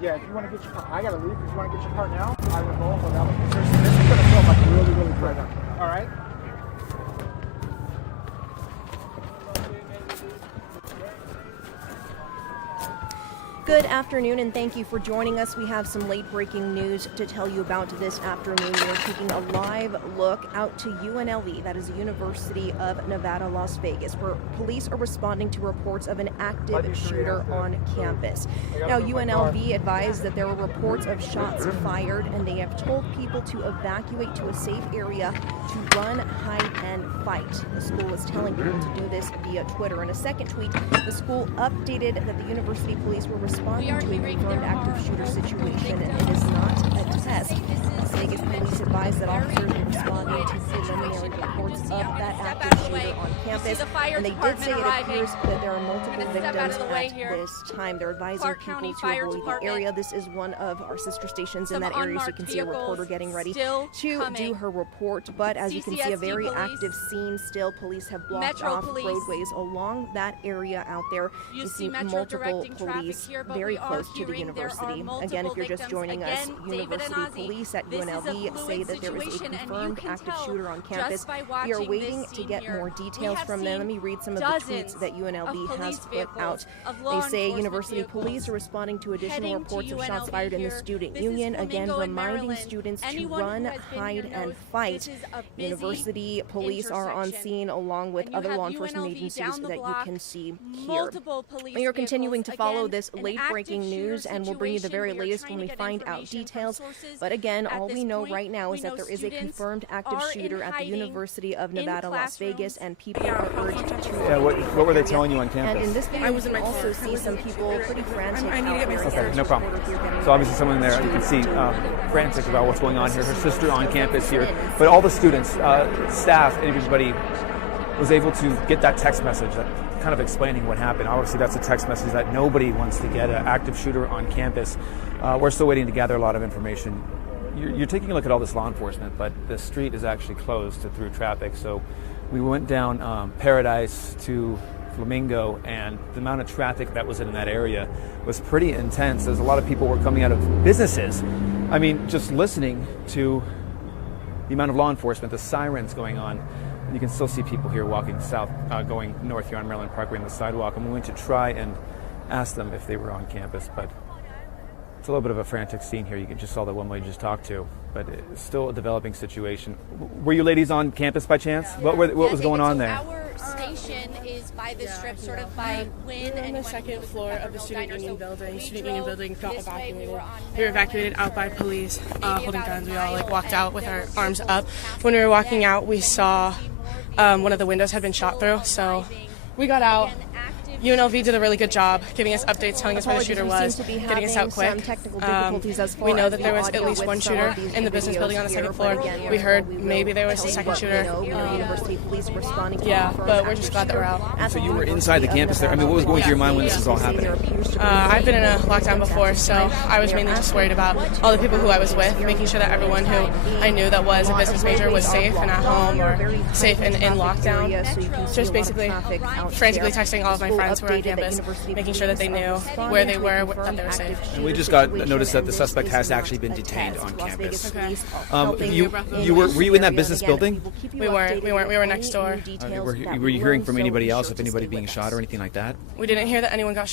Yeah, if you want to get your car, I gotta leave. If you want to get your car now, I will go for that one. This is gonna feel like really, really bright up. All right. Good afternoon, and thank you for joining us. We have some late-breaking news to tell you about this afternoon. We're taking a live look out to UNLV, that is the University of Nevada, Las Vegas, where police are responding to reports of an active shooter on campus. Now, UNLV advised that there were reports of shots fired, and they have told people to evacuate to a safe area to run, hide, and fight. The school is telling people to do this via Twitter. In a second tweet, the school updated that the university police were responding to a confirmed active shooter situation, and it is not a test. Las Vegas police advised that officers were responding to preliminary reports of that active shooter on campus, and they did say it appears that there are multiple victims at this time. They're advising people to avoid the area. This is one of our sister stations in that area, so you can see a reporter getting ready to do her report. But as you can see, a very active scene still. Police have blocked off roadways along that area out there. You see multiple police very close to the university. Again, if you're just joining us, University Police at UNLV say that there is a confirmed active shooter on campus. We are waiting to get more details from them. Let me read some of the tweets that UNLV has put out. They say University Police are responding to additional reports of shots fired in the student union. Again, reminding students to run, hide, and fight. University Police are on scene along with other law enforcement agencies that you can see here. We are continuing to follow this late-breaking news, and we'll bring you the very latest when we find out details. But again, all we know right now is that there is a confirmed active shooter at the University of Nevada, Las Vegas, and people are urged to... Yeah, what were they telling you on campus? And in this video, you can also see some people pretty frantic out there. Okay, no problem. So obviously someone there, you can see frantic about what's going on here. Her sister on campus here. But all the students, staff, everybody was able to get that text message that kind of explaining what happened. Obviously, that's a text message that nobody wants to get, an active shooter on campus. We're still waiting to gather a lot of information. You're taking a look at all this law enforcement, but the street is actually closed to through traffic. So we went down Paradise to Flamingo, and the amount of traffic that was in that area was pretty intense. There's a lot of people were coming out of businesses. I mean, just listening to the amount of law enforcement, the sirens going on. You can still see people here walking south, going north here on Maryland Parkway on the sidewalk. I'm going to try and ask them if they were on campus, but it's a little bit of a frantic scene here. You can just saw the one we just talked to, but it's still a developing situation. Were you ladies on campus by chance? What was going on there? Our station is by the strip, sort of by Wynn on the second floor of the student union building. Student union building got evacuated. We were evacuated out by police holding guns. We all walked out with our arms up. When we were walking out, we saw one of the windows had been shot through, so we got out. UNLV did a really good job giving us updates, telling us where the shooter was, getting us out quick. We know that there was at least one shooter in the business building on the second floor. We heard maybe there was a second shooter. Yeah, but we're just glad that we're out. So you were inside the campus there. I mean, what was going through your mind when this was all happening? I've been in a lockdown before, so I was mainly just worried about all the people who I was with, making sure that everyone who I knew that was a business major was safe and at home or safe and in lockdown. Just basically frantically texting all of my friends who were on campus, making sure that they knew where they were, that they were safe. And we just got notice that the suspect has actually been detained on campus. Okay. Were you in that business building? We weren't. We were next door. Were you hearing from anybody else, if anybody being shot or anything like that? We didn't hear that anyone got shot.